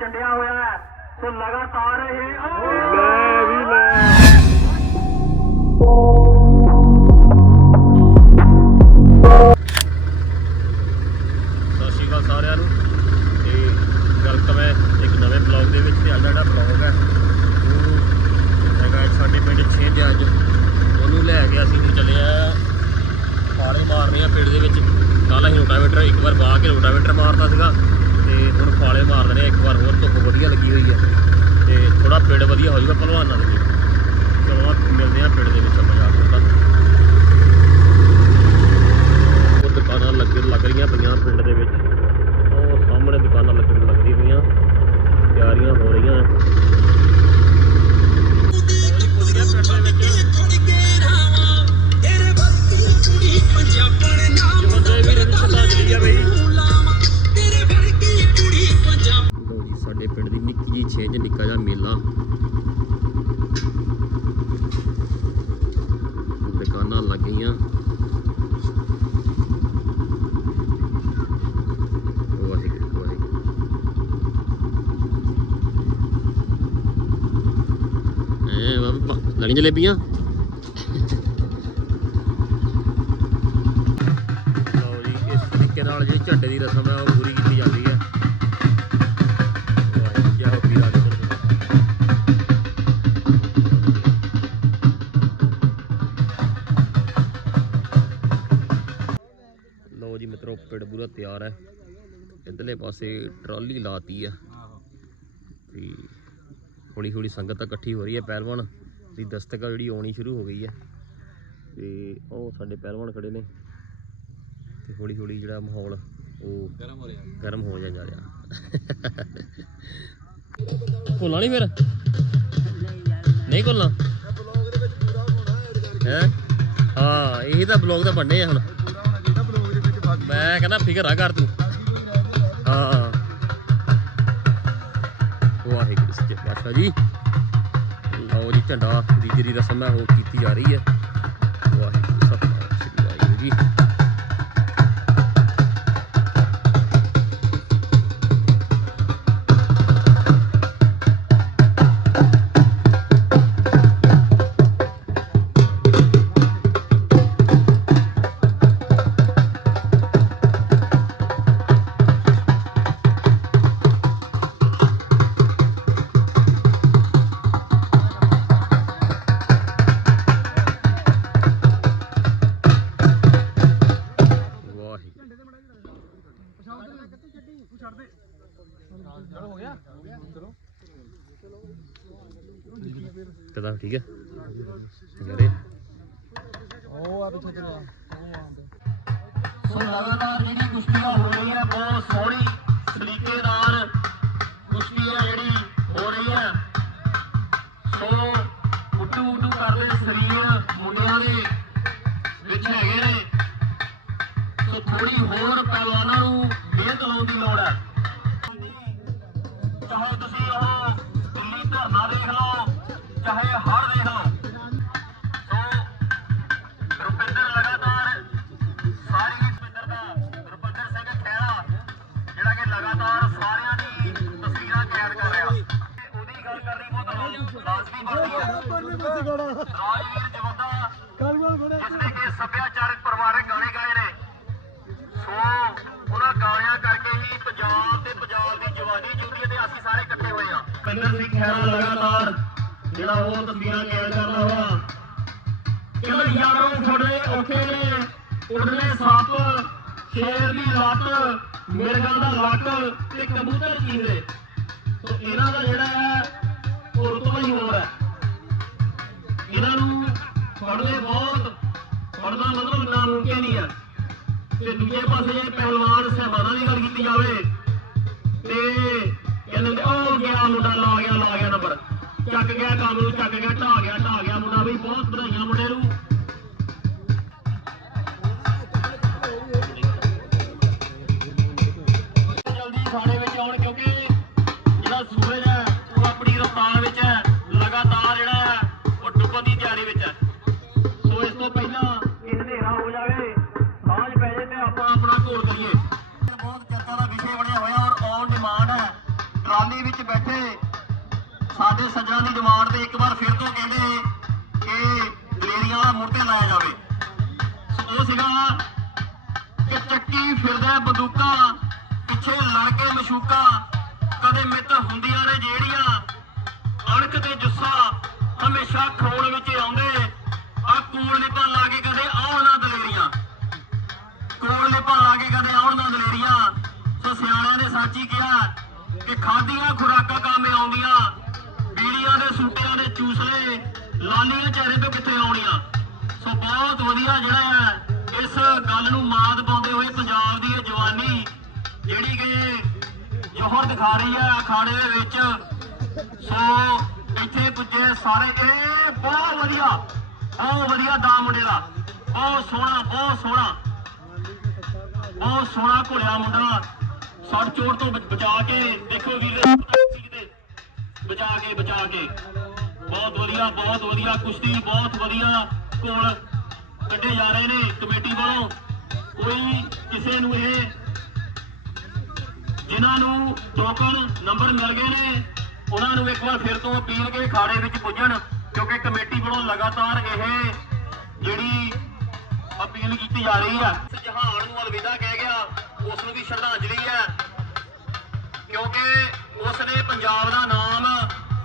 ਚੰਡਿਆ ਹੋਇਆ ਹੈ। ਸੋ ਲਗਾਤਾਰ ਇਹ ਲੈ ਵੀ ਲੈ ਸਤਿ ਸ਼੍ਰੀ ਅਕਾਲ ਸਾਰਿਆਂ ਨੂੰ। ਤੇ ਵੈਲਕਮ ਹੈ ਇੱਕ ਨਵੇਂ ਬਲੌਗ ਦੇ ਵਿੱਚ ਤੇ ਅੱਜ ਦਾ ਜਿਹੜਾ ਬਲੌਗ ਹੈ, ਉਹ ਹੈਗਾ ਸਾਡੇ ਪਿੰਡ ਛੇਂਦਿਆ ਅੱਜ ਉਹਨੂੰ ਲੈ ਕੇ ਅਸੀਂ ਹੁਣ ਚੱਲੇ ਆ ਫਾੜੇ ਮਾਰਨੇ ਆ ਪਿੰਡ ਦੇ ਵਿੱਚ। ਕੱਲ ਅਸੀਂ ਰੋਟਾਵੇਟਰ ਇੱਕ ਵਾਰ ਬਾਹ ਕੇ ਰੋਟਾਵੇਟਰ ਮਾਰਦਾ ਸੀਗਾ। ਤੇ ਮਾਰ ਦੇਣੇ ਆ ਇੱਕ ਵਾਰ ਹੋਰ ਧੁੱਪ ਵਧੀਆ ਲੱਗੀ ਹੋਈ ਹੈ ਤੇ ਥੋੜਾ ਪਿੰਡ ਵਧੀਆ ਹੋ ਜਾਊਗਾ ਭਲਵਾਨਾਂ ਦੇ ਲਈ। ਚਲੋ ਮਿਲਦੇ ਆ ਪਿੰਡ ਦੇ ਵਿੱਚ ਆਪਾਂ ਜਾ ਉਹ ਦੁਕਾਨਾਂ ਲੱਗ ਲੱਗ ਰਹੀਆਂ ਪਈਆਂ ਪਿੰਡ ਦੇ ਵਿੱਚ। ਉਹ ਸਾਹਮਣੇ ਦੁਕਾਨਾਂ ਲੱਗਣ ਲੱਗ ਰਹੀਆਂ ਪਈਆਂ। ਤਿਆਰੀਆਂ ਹੋ ਰਹੀਆਂ। ਲੜੀ ਲਓ ਜੀ, ਇਸ ਤਰੀਕੇ ਨਾਲ ਜਿਹੜੀ ਝੰਡੇ ਦੀ ਰਸਮ ਹੈ, ਉਹ ਪੂਰੀ ਕੀਤੀ ਜਾਂਦੀ ਹੈ। ਲਓ ਜੀ ਮਿੱਤਰੋ ਪਿੰਡ ਪੂਰਾ ਤਿਆਰ ਹੈ। ਇਧਰਲੇ ਪਾਸੇ ਟਰਾਲੀ ਲਾਤੀ ਆ ਤੇ ਹੌਲੀ ਹੌਲੀ ਸੰਗਤ ਇਕੱਠੀ ਹੋ ਰਹੀ ਹੈ, ਪਹਿਲਵਾਨ। ਦੀ ਦਸਤਕ ਆ ਜਿਹੜੀ ਆਉਣੀ ਸ਼ੁਰੂ ਹੋ ਗਈ ਹੈ ਤੇ ਉਹ ਸਾਡੇ ਪਹਿਲਵਾਨ ਖੜੇ ਨੇ। ਤੇ ਹੌਲੀ ਹੌਲੀ ਜਿਹੜਾ ਮਾਹੌਲ ਉਹ ਗਰਮ ਹੋ ਰਿਹਾ। ਗਰਮ ਹੋ ਜਾ ਜਾ ਰਿਹਾ। ਭੁੱਲਣਾ ਨਹੀਂ ਫਿਰ? ਨਹੀਂ ਭੁੱਲਣਾ? ਹੈ? ਹਾਂ ਇਹੀ ਤਾਂ ਬਲੌਗ ਦਾ ਬਣਨੇ ਆ ਹੁਣ। ਮੈਂ ਕਹਿੰਦਾ ਫਿਕਰ ਆ ਕਰ ਤੂੰ। ਹਾਂ। ਵਾਹਿਗੁਰੂ ਸੱਚੇ ਪਾਤਸ਼ਾਹ ਜੀ। ਲਓ ਜੀ ਝੰਡਾ ਦੀ ਰਸਮ ਹੈ ਉਹ ਕੀਤੀ ਜਾ ਰਹੀ ਹੈ। ਵਾਹਿਗੁਰੂ ਸਤਿਨਾਮ ਸ੍ਰੀ ਵਾਹਿਗੁਰੂ ਜੀ। ਕਿਦਾਂ? ਠੀਕ ਹੈ? ਯਾਰੇ ਸੋ ਲਗਾਤਾਰ ਜਿਹੜੀ ਕੁਸ਼ਤੀਆਂ ਹੋ ਰਹੀਆਂ ਬਹੁਤ ਸੋਹਣੀ ਸਲੀਕੇਦਾਰ ਕੁਸ਼ਤੀ ਹੈ ਜਿਹੜੀ ਹੋ ਰਹੀ ਹੈ। ਸੋ ਉੱਡੂ ਉੱਡੂ ਕਰਦੇ ਸਰੀਰ ਮੁੰਡਿਆਂ ਦੇ ਵਿੱਚ ਹੈਗੇ ਨੇ। ਸੋ ਥੋੜੀ ਹੋਰ ਪਹਿਲਵਾਨਾਂ ਨੂੰ ਚਾਹੇ ਹੜ ਦੇਖ ਲਓ ਸੋ ਰੁਪਿੰਦਰ ਲਗਾਤਾਰ ਸਾਰੀ ਰੁਪਿੰਦਰ ਦਾ ਰੁਪਿੰਦਰ ਸਿੰਘ ਖਹਿਰਾ ਜਿਹੜਾ ਕਿ ਲਗਾਤਾਰ ਸਾਰਿਆਂ ਦੀ ਤਸਵੀਰਾਂ ਕੈਦ ਕਰ ਰਿਹਾ। ਉਹਦੀ ਗੱਲ ਕਰਨੀ ਬਹੁਤ ਲਾਜ਼ਮੀ ਬਣਦੀ ਹੈ। ਰਾਜਵੀਰ ਜਵੰਦਾ ਜਿਸਨੇ ਕਿ ਸੱਭਿਆਚਾਰਕ ਪਰਿਵਾਰਕ ਗਾਣੇ ਗਾਏ ਨੇ। ਸੋ ਉਹਨਾਂ ਗਾਣਿਆਂ ਕਰਕੇ ਹੀ ਪੰਜਾਬ ਤੇ ਪੰਜਾਬ ਦੀ ਜਵਾਨੀ ਹੈ ਤੇ ਅਸੀਂ ਸਾਰੇ ਇਕੱਠੇ ਹੋਏ ਆ ਪਿੰਦਰ ਸਿੰਘ ਖੈਰਾ ਲਗਾਤਾਰ ਜਿਹੜਾ ਉਹ ਤਸਵੀਰਾਂ ਕੈਦ ਕਰਦਾ ਵਾ। ਕਹਿੰਦਾ ਯਾਰੋ ਥੋੜੇ ਔਖੇ ਨੇ ਉਡਨੇ ਸੱਪ, ਸ਼ੇਰ ਦੀ ਲੱਤ ਮਿਰਗਾਂ ਦਾ ਲੱਕ ਤੇ ਕਬੂਤਰ ਚੀਂਦੇ ਸੋ ਇਹਨਾਂ ਦਾ ਜਿਹੜਾ ਹੈ, ਉਹ ਰੁਤਬਾ ਹੀ ਹੋਰ ਹੈ। ਇਹਨਾਂ ਨੂੰ ਫੜਦੇ ਬਹੁਤ ਫੜਨਾ ਮਤਲਬ ਨਾਮੁਮਕਿਨ ਹੀ ਹੈ। ਤੇ ਦੂਜੇ ਪਾਸੇ ਜੇ ਪਹਿਲਵਾਨ ਸਹਿਬਾਨਾਂ ਦੀ ਗੱਲ ਕੀਤੀ ਜਾਵੇ, ਤੇ ਕਹਿੰਦੇ ਉਹ ਗਿਆ ਮੁੰਡਾ, ਲਾ ਗਿਆ ਲਾ ਗਿਆ ਨੰਬਰ ਚੱਕ ਗਿਆ ਕੰਮ ਨੂੰ ਚੱਕ ਗਿਆ ਢਾ ਦੀ ਡਿਮਾਂਡ ਤੇ ਇੱਕ ਵਾਰ ਫਿਰ ਤੋਂ ਕਹਿੰਦੇ ਕਿ ਦਲੇਰੀਆਂ ਵਾਲਾ ਤੇ ਲਾਇਆ ਜਾਵੇ। ਸੋ ਉਹ ਸੀਗਾ ਕਿ ਚੱਕੀ ਫਿਰਦਾ ਬੰਦੂਕਾਂ, ਪਿੱਛੇ ਲੜ ਕੇ ਮਸ਼ੂਕਾ, ਕਦੇ ਮਿੱਤ ਹੁੰਦੀਆਂ ਨੇ ਜਿਹੜੀਆਂ, ਅਣਖ ਤੇ ਜੁੱਸਾ ਹਮੇਸ਼ਾ ਖੋਲ ਵਿੱਚ ਆਉਂਦੇ, ਆ ਕੂਲ ਨਿਪਾ ਲਾ ਕੇ ਕਦੇ ਆਉਣ ਨਾ ਦਲੇਰੀਆਂ। ਕੋਲ ਨਿਪਾ ਲਾ ਕੇ ਕਦੇ ਆਉਣ ਨਾ ਦਲੇਰੀਆਂ। ਸੋ ਸਿਆਣਿਆਂ ਨੇ ਸੱਚ ਹੀ ਕਿਹਾ ਕਿ ਖਾਦੀਆਂ ਖੁਰਾਕਾਂ ਕਾਮੇ ਆਉਂਦੀਆਂ ਦੇ ਸੂਟਿਆਂ ਦੇ ਚੂਸਲੇ, ਲਾਲੀਆਂ ਚਿਹਰੇ ਤੋਂ ਕਿੱਥੇ ਆਉਣੀਆਂ? ਸੋ ਬਹੁਤ ਵਧੀਆ ਜਿਹੜਾ ਹੈ ਇਸ ਗੱਲ ਨੂੰ ਮਾਤ ਪਾਉਂਦੇ ਹੋਏ ਪੰਜਾਬ ਦੀ ਇਹ ਜਵਾਨੀ, ਜਿਹੜੀ ਕਿ ਜੋਹਰ ਦਿਖਾ ਰਹੀ ਹੈ ਅਖਾੜੇ ਦੇ ਵਿੱਚ। ਸੋ ਇੱਥੇ ਪੁੱਜੇ ਸਾਰੇ, ਇਹ ਬਹੁਤ ਵਧੀਆ ਬਹੁਤ ਵਧੀਆ ਦਾ ਮੁੰਡੇ ਦਾ। ਬਹੁਤ ਸੋਹਣਾ ਬਹੁਤ ਸੋਹਣਾ। ਬਹੁਤ ਸੋਹਣਾ ਘੁਲਿਆ ਮੁੰਡਾ। ਸੱਟ ਚੋਟ ਤੋਂ ਬਚਾ ਕੇ ਦੇਖੋ ਵੀਰੇ। ਬਚਾ ਕੇ ਬਚਾ ਕੇ। ਬਹੁਤ ਵਧੀਆ ਬਹੁਤ ਵਧੀਆ ਕੁਸ਼ਤੀ, ਬਹੁਤ ਵਧੀਆ ਕੋਲ ਕੱਢੇ ਜਾ ਰਹੇ ਨੇ ਕਮੇਟੀ ਵੱਲੋਂ। ਕੋਈ ਕਿਸੇ ਨੂੰ ਇਹ, ਜਿਨ੍ਹਾਂ ਨੂੰ ਟੋਕਨ ਨੰਬਰ ਮਿਲ ਗਏ ਨੇ, ਉਹਨਾਂ ਨੂੰ ਇੱਕ ਵਾਰ ਫਿਰ ਤੋਂ ਅਪੀਲ ਕੇ ਖਾੜੇ ਵਿੱਚ ਪੁੱਜਣ, ਕਿਉਂਕਿ ਕਮੇਟੀ ਵੱਲੋਂ ਲਗਾਤਾਰ ਇਹ ਜਿਹੜੀ ਅਪੀਲ ਕੀਤੀ ਜਾ ਰਹੀ ਹੈ ਜਹਾਨ ਨੂੰ ਅਲਵਿਦਾ ਕਹਿ ਗਿਆ, ਉਸ ਨੂੰ ਵੀ ਸ਼ਰਧਾਂਜਲੀ ਹੈ। ਕਿਉਂਕਿ ਉਸ ਨੇ ਪੰਜਾਬ ਦਾ ਨਾਮ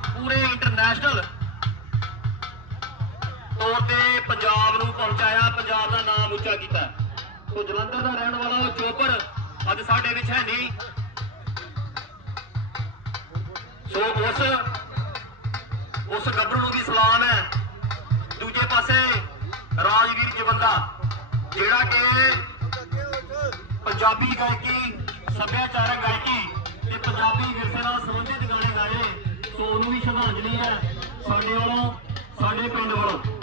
ਪੂਰੇ ਇੰਟਰਨੈਸ਼ਨਲ ਤੌਰ ਤੇ ਪੰਜਾਬ ਨੂੰ ਪਹੁੰਚਾਇਆ, ਪੰਜਾਬ ਦਾ ਨਾਮ ਉੱਚਾ ਕੀਤਾ। ਸੋ ਜਲੰਧਰ ਦਾ ਰਹਿਣ ਵਾਲਾ ਉਹ ਚੋਪਰ ਅੱਜ ਸਾਡੇ ਵਿੱਚ ਹੈ ਨਹੀਂ। ਸੋ ਉਸ ਉਸ ਗੱਭਰੂ ਨੂੰ ਵੀ ਸਲਾਮ ਹੈ। ਦੂਜੇ ਪਾਸੇ ਰਾਜਵੀਰ ਜਵੰਦਾ, ਜਿਹੜਾ ਕਿ ਪੰਜਾਬੀ ਗਾਇਕੀ, ਸੱਭਿਆਚਾਰਕ ਗਾਇਕੀ ਤੇ ਪੰਜਾਬੀ ਵਿਰਸੇ ਨਾਲ ਸੰਬੰਧਿਤ ਗਾਣੇ ਗਾਏ, ਸੋ ਉਹਨੂੰ ਵੀ ਸ਼ਰਧਾਂਜਲੀ ਹੈ ਸਾਡੇ ਵੱਲੋਂ, ਸਾਡੇ ਪਿੰਡ ਵੱਲੋਂ।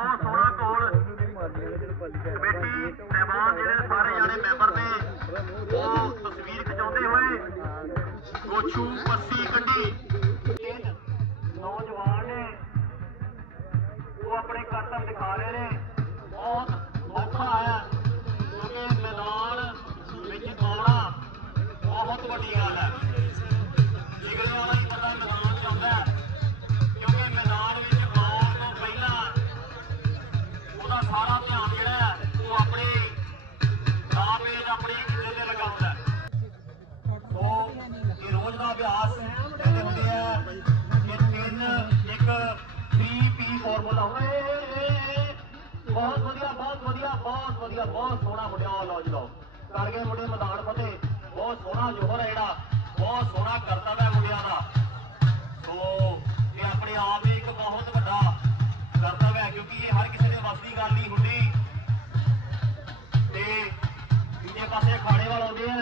ਬਹੁਤ ਸੋਹਣਾ ਕੋਲ ਕਮੇਟੀ ਸਹਿਬਾਨ ਜਿਹੜੇ ਸਾਰੇ ਜਾਣੇ ਮੈਂਬਰ ਨੇ, ਉਹ ਤਸਵੀਰ ਖਿਚਾਉਂਦੇ ਹੋਏ ਗੋਛੂ, ਪੱਸੀ ਕੰਢੀ। ਨੌਜਵਾਨ ਨੇ, ਉਹ ਆਪਣੇ ਕਰਤੱਵ ਦਿਖਾ ਰਹੇ ਨੇ। ਦੇ ਵੱਸ ਤੇ ਦੂਜੇ ਪਾਸੇ ਅਖਾੜੇ ਵਾਲ ਆਉਂਦੇ ਆ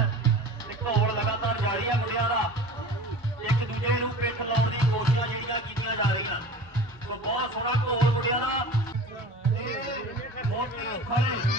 ਤੇ ਘੋਲ ਲਗਾਤਾਰ ਜਾਰੀ ਆ ਮੁੰਡਿਆਂ ਦਾ। ਇੱਕ ਦੂਜੇ ਨੂੰ ਪਿੱਠ ਲਾਉਣ ਦੀ ਕੋਸ਼ਿਸ਼ਾਂ ਜਿਹੜੀਆਂ ਕੀਤੀਆਂ ਜਾ ਰਹੀਆਂ। ਸੋ ਬਹੁਤ ਸੋਹਣਾ ਘੋਲ ਮੁੰਡਿਆਂ ਦਾ। ਤੇ ਮੋਟੇ ਖੜੇ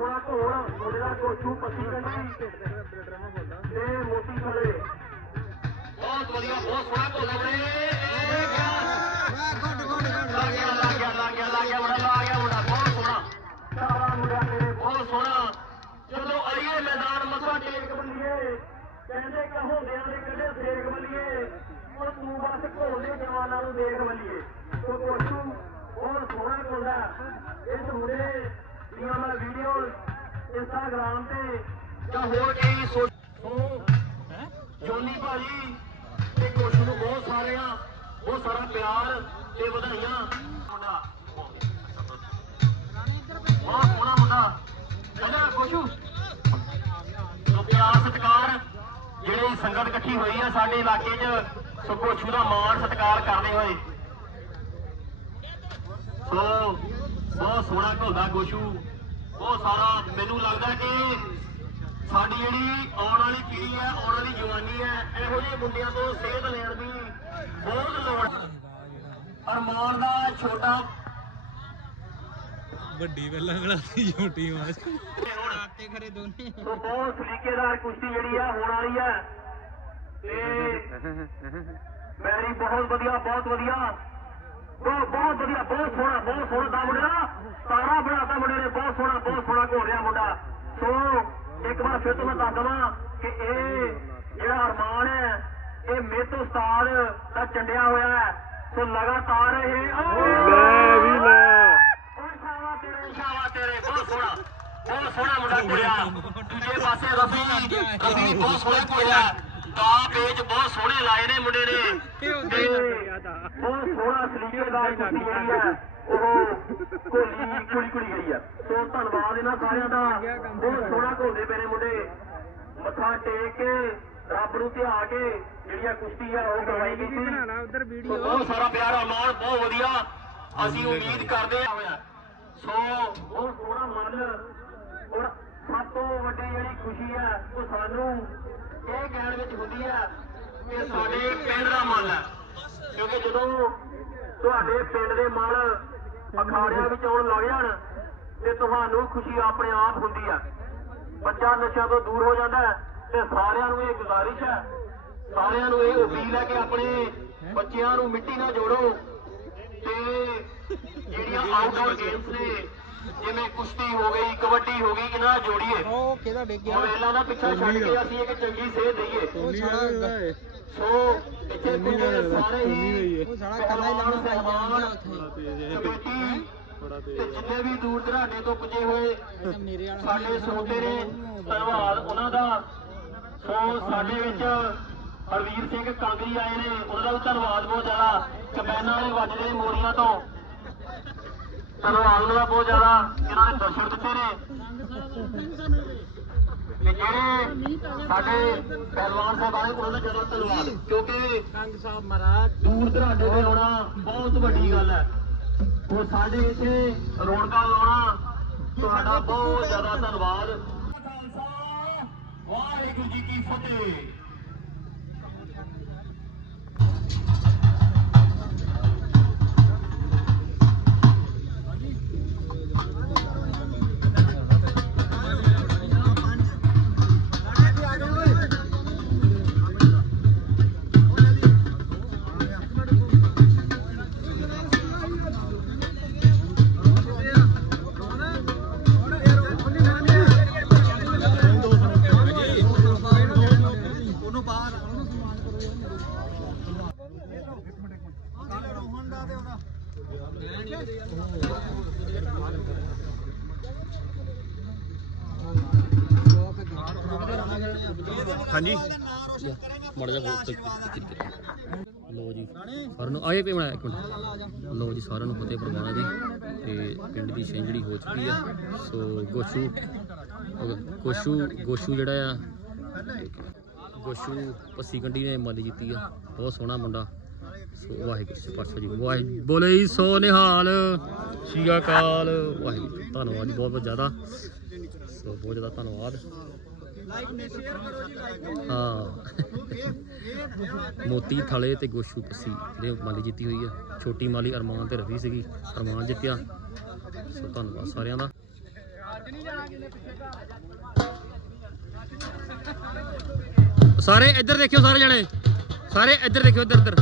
ਕੋਲਾ ਕੋਲ ਮੁੰਡਾ ਕੋਚੂ ਪੱਤੀ ਕੰਢੀ। ਤੇ ਮੋਤੀ ਥਲੇ। ਬਹੁਤ ਵਧੀਆ ਬਹੁਤ ਸੋਹਣਾ ਭੋਲਾ ਬਣੇ। ਵਾਹ ਗੁੱਡ ਗੁੱਡ ਗੁੱਡ ਲਾ ਗਿਆ ਲਾ ਗਿਆ ਲਾ ਗਿਆ ਲਾ ਗਿਆ ਮੁੰਡਾ ਲਾ ਗਿਆ ਮੁੰਡਾ ਬਹੁਤ ਸੋਹਣਾ। ਸਾਰਾ ਮੁੰਡਾ ਤੇਰੇ ਬਹੁਤ ਸੋਹਣਾ ਜਦੋਂ ਅੜੀਏ ਮੈਦਾਨ ਮੱਥਾ ਟੇਕ ਬੰਦੀਏ ਕਹਿੰਦੇ ਕਹੋਂਦਿਆਂ ਦੇ ਕੱਢੇ ਸੇਕ ਬੰਦੀਏ ਹੁਣ ਤੂੰ ਬਸ ਘੋਲ ਦੇ ਜਵਾਨਾਂ ਨੂੰ ਦੇਖ ਬੰਦੀਏ ਉਹ ਕੋਚੂ ਬਹੁਤ ਸੋਹਣਾ ਮੁੰਡਾ ਇਸ ਮੁੰਡੇ ਦੀਆਂ ਮੈਂ ਵੀਡੀਓ ਇੰਸਟਾਗ੍ਰਾਮ ਤੇ ਜਾਂ ਹੋਰ ਕਈ ਸੋ ਸੋ ਜੋਨੀ ਭਾਜੀ ਤੇ ਕੋਸ਼ੂ ਨੂੰ ਬਹੁਤ ਸਾਰੇ ਆ ਬਹੁਤ ਸਾਰਾ ਪਿਆਰ ਤੇ ਵਧਾਈਆਂ। ਮੁੰਡਾ। ਬਹੁਤ ਸੋਹਣਾ ਮੁੰਡਾ। ਕਹਿੰਦਾ ਕੋਸ਼ੂ ਸੋ ਪਿਆਰ ਸਤਿਕਾਰ ਜਿਹੜੀ ਸੰਗਤ ਇਕੱਠੀ ਹੋਈ ਹੈ ਸਾਡੇ ਇਲਾਕੇ 'ਚ ਸੋ ਕੋਸ਼ੂ ਦਾ ਮਾਣ ਸਤਿਕਾਰ ਕਰਦੇ ਹੋਏ। ਸੋ ਬਹੁਤ ਸੋਹਣਾ ਘੁਲਦਾ ਗੋਸ਼ੂ। ਬਹੁਤ ਸਾਰਾ ਮੈਨੂੰ ਲੱਗਦਾ ਕਿ ਸਾਡੀ ਜਿਹੜੀ ਆਉਣ ਵਾਲੀ ਪੀੜ੍ਹੀ ਹੈ ਆਉਣ ਵਾਲੀ ਜਵਾਨੀ ਹੈ ਇਹੋ ਜਿਹੇ ਮੁੰਡਿਆਂ ਤੋਂ ਸੇਧ ਲੈਣ ਦੀ ਬਹੁਤ ਲੋੜ ਹੈ। ਅਰਮਾਨ ਦਾ ਛੋਟਾ ਵੱਡੀ ਪਹਿਲਾਂ ਖੜਾਤੀ ਛੋਟੀ ਮਾਰ ਹੁਣ ਆਤੇ ਖਰੇ ਦੋਨੇ। ਸੋ ਬਹੁਤ ਸਲੀਕੇਦਾਰ ਕੁਸ਼ਤੀ ਜਿਹੜੀ ਆ ਹੋਣ ਵਾਲੀ ਹੈ। ਤੇ ਮੈਰੀ ਬਹੁਤ ਵਧੀਆ ਬਹੁਤ ਵਧੀਆ। ਬਹੁਤ ਬਹੁਤ ਵਧੀਆ ਬਹੁਤ ਸੋਹਣਾ ਬਹੁਤ ਸੋਹਣਾ ਦਾ ਮੁੰਡਾ। ਤਾਰਾ ਬਣਾਤਾ ਮੁੰਡੇ ਨੇ ਬਹੁਤ ਸੋਹਣਾ ਬਹੁਤ ਸੋਹਣਾ ਰਿਹਾ ਮੁੰਡਾ। ਸੋ ਇੱਕ ਵਾਰ ਫਿਰ ਤੋਂ ਮੈਂ ਦੱਸ ਦਵਾਂ ਕਿ ਇਹ ਜਿਹੜਾ ਅਰਮਾਨ ਹੈ ਇਹ ਮੇਤ ਉਸਤਾਦ ਦਾ ਚੰਡਿਆ ਹੋਇਆ ਹੈ। ਸੋ ਲਗਾਤਾਰ ਇਹ ਲੈ ਵੀ ਲੈ। ਸ਼ਾਵਾ ਤੇਰੇ ਸ਼ਾਵਾ ਤੇਰੇ ਬਹੁਤ ਸੋਹਣਾ। ਬਹੁਤ ਸੋਹਣਾ ਮੁੰਡਾ ਕੁੜਿਆ ਦੂਜੇ ਪਾਸੇ ਰਫੀ ਰਫੀ ਬਹੁਤ ਸੋਹਣਾ ਕੁੜਿਆ ਦਾ ਪੇਜ ਬਹੁਤ ਸੋਹਣੇ ਲਾਏ ਨੇ ਮੁੰਡੇ ਨੇ। ਤੇ ਬਹੁਤ ਸੋਹਣਾ ਕੁੜੀ ਜਿਹੜੀ ਉਹ ਕੋਲੀ ਕੁੜੀ ਕੁੜੀ ਗਈ ਹੈ ਸੋ ਧੰਨਵਾਦ ਇਹਨਾਂ ਸਾਰਿਆਂ ਦਾ। ਬਹੁਤ ਸੋਹਣਾ ਘੁਲਦੇ ਪਏ ਨੇ ਮੁੰਡੇ। ਮੱਥਾ ਟੇਕ ਕੇ ਰੱਬ ਨੂੰ ਧਿਆ ਕੇ ਜਿਹੜੀ ਆ ਕੁਸ਼ਤੀ ਆ ਉਹ ਕਰਵਾਈ ਗਈ ਸੀ। ਉਧਰ ਸੋ ਬਹੁਤ ਸਾਰਾ ਪਿਆਰ ਅਰਮਾਨ ਬਹੁਤ ਵਧੀਆ। ਅਸੀਂ ਉਮੀਦ ਕਰਦੇ ਆ। ਸੋ ਬਹੁਤ ਸੋਹਣਾ ਮਨ। ਔਰ ਸਭ ਤੋਂ ਵੱਡੀ ਜਿਹੜੀ ਖੁਸ਼ੀ ਹੈ ਉਹ ਸਾਨੂੰ ਇਹ ਕਹਿਣ ਵਿੱਚ ਹੁੰਦੀ ਹੈ ਕਿ ਸਾਡੇ ਪਿੰਡ ਦਾ ਮਨ ਹੈ ਕਿਉਂਕਿ ਜਦੋਂ ਤੁਹਾਡੇ ਪਿੰਡ ਦੇ ਮਨ ਅਖਾੜਿਆਂ ਵਿੱਚ ਆਉਣ ਲੱਗ ਜਾਣ ਤੇ ਤੁਹਾਨੂੰ ਖੁਸ਼ੀ ਆਪਣੇ ਆਪ ਹੁੰਦੀ ਹੈ ਬੱਚਾ ਨਸ਼ਿਆਂ ਤੋਂ ਦੂਰ ਹੋ ਜਾਂਦਾ ਤੇ ਸਾਰਿਆਂ ਨੂੰ ਇਹ ਗੁਜ਼ਾਰਿਸ਼ ਹੈ ਸਾਰਿਆਂ ਨੂੰ ਇਹ ਅਪੀਲ ਹੈ ਕਿ ਆਪਣੇ ਬੱਚਿਆਂ ਨੂੰ ਮਿੱਟੀ ਨਾਲ ਜੋੜੋ ਤੇ ਜਿਹੜੀਆਂ ਆਊਟਡੋਰ ਗੇਮਸ ਨੇ ਜਿਵੇਂ ਕੁਸ਼ਤੀ ਹੋ ਗਈ ਕਬੱਡੀ ਹੋ ਗਈ ਇਹਨਾਂ ਨਾਲ ਜੋੜੀਏ। ਉਹ ਕਿਹਦਾ ਡਿੱਗ ਗਿਆ? ਮੋਬਾਈਲਾਂ ਦਾ ਪਿੱਛਾ ਛੱਡ ਕੇ ਅਸੀਂ ਇੱਕ ਚੰਗੀ ਸੇਧ ਦਈਏ। ਸੋ ਇੱਥੇ ਪੁੱਜੇ ਸਾਰੇ ਹੀ ਉਹ ਸਾਲਾ ਕੱਲਾ ਹੀ ਜਿੰਨੇ ਵੀ ਦੂਰ ਦਰਾਡੇ ਤੋਂ ਪੁੱਜੇ ਹੋਏ ਸਾਡੇ ਸਰੋਤੇ ਨੇ ਧੰਨਵਾਦ। ਉਹਨਾਂ ਦਾ ਸੋ ਸਾਡੇ ਵਿੱਚ ਹਰਵੀਰ ਸਿੰਘ ਕਾਂਗਰੀ ਆਏ ਨੇ। ਉਹਨਾਂ ਦਾ ਵੀ ਧੰਨਵਾਦ ਬਹੁਤ ਜ਼ਿਆਦਾ। ਕਬੈਨਾਂ ਵਾਲੇ ਵੱਜਦੇ ਨੇ ਮੋਰੀਆਂ ਤੋਂ। ਧੰਨਵਾਦ ਉਹਨਾਂ ਦਾ ਬਹੁਤ ਜ਼ਿਆਦਾ ਜਿਨ੍ਹਾਂ ਨੇ ਦਰਸ਼ਨ ਦਿੱਤੇ ਨੇ। ਤੇ ਜਿਹੜੇ ਸਾਡੇ ਪਹਿਲਵਾਨ ਸਾਹਿਬਾਨ ਨੇ ਉਹਨਾਂ ਦਾ ਜ਼ਿਆਦਾ ਧੰਨਵਾਦ। ਕਿਉਂਕਿ ਕੰਗ ਸਾਹਿਬ ਮਹਾਰਾਜ ਦੂਰ ਦਰਾਡੇ ਦੇ ਆਉਣਾ ਬਹੁਤ ਵੱਡੀ ਗੱਲ ਹੈ। ਉਹ ਸਾਡੇ ਇੱਥੇ ਰੌਣਕਾਂ ਲਾਉਣਾ ਤੁਹਾਡਾ ਬਹੁਤ ਜ਼ਿਆਦਾ ਧੰਨਵਾਦ। ਵਾਹਿਗੁਰੂ ਜੀ ਕੀ ਫਤਿਹ। ਹਾਂਜੀ। ਮੜ ਜਾ ਬਹੁਤ ਲੋ ਜੀ ਸਾਰਿਆਂ ਨੂੰ ਆਏ ਪੇ ਬਣਾਇਆ ਇੱਕ ਮਿੰਟ। ਲੋ ਜੀ ਸਾਰਿਆਂ ਨੂੰ ਫਤਿਹ ਪ੍ਰਵਾਨਾ ਦੀ ਤੇ ਪਿੰਡ ਦੀ ਛੇਂਜੜੀ ਹੋ ਚੁੱਕੀ ਆ। ਸੋ ਗੋਸ਼ੂ ਗੋਸ਼ੂ ਗੋਸ਼ੂ ਜਿਹੜਾ ਆ ਗੋਸ਼ੂ ਪੱਸੀ ਕੰਡੀ ਨੇ ਮਾਲੀ ਜਿੱਤੀ ਆ। ਬਹੁਤ ਸੋਹਣਾ ਮੁੰਡਾ। ਸੋ ਵਾਹਿਗੁਰੂ ਜੀ ਪਾਤਸ਼ਾਹ ਜੀ ਵਾਹਿਗੁਰੂ ਬੋਲੇ ਜੀ ਸੋ ਨਿਹਾਲ ਸ਼੍ਰੀ ਅਕਾਲ। ਵਾਹਿਗੁਰੂ ਧੰਨਵਾਦ ਜੀ ਬਹੁਤ ਬਹੁਤ ਜ਼ਿਆਦਾ। ਸੋ ਬਹੁਤ ਜ਼ਿਆਦਾ ਧੰਨਵਾਦ। ਹਾਂ। ਮੋਤੀ ਥਲੇ ਤੇ ਗੋਸ਼ੂ ਪੱਸੀ, ਜਿਹੜੇ ਮਾਲੀ ਜਿੱਤੀ ਹੋਈ ਆ। ਛੋਟੀ ਮਾਲੀ ਅਰਮਾਨ ਤੇ ਰਵੀ ਸੀਗੀ, ਅਰਮਾਨ ਜਿੱਤਿਆ। ਸੋ ਧੰਨਵਾਦ ਸਾਰਿਆਂ ਦਾ। ਸਾਰੇ ਇੱਧਰ ਦੇਖਿਓ ਸਾਰੇ ਜਣੇ। ਸਾਰੇ ਇੱਧਰ ਦੇਖਿਓ ਇੱਧਰ ਇੱਧਰ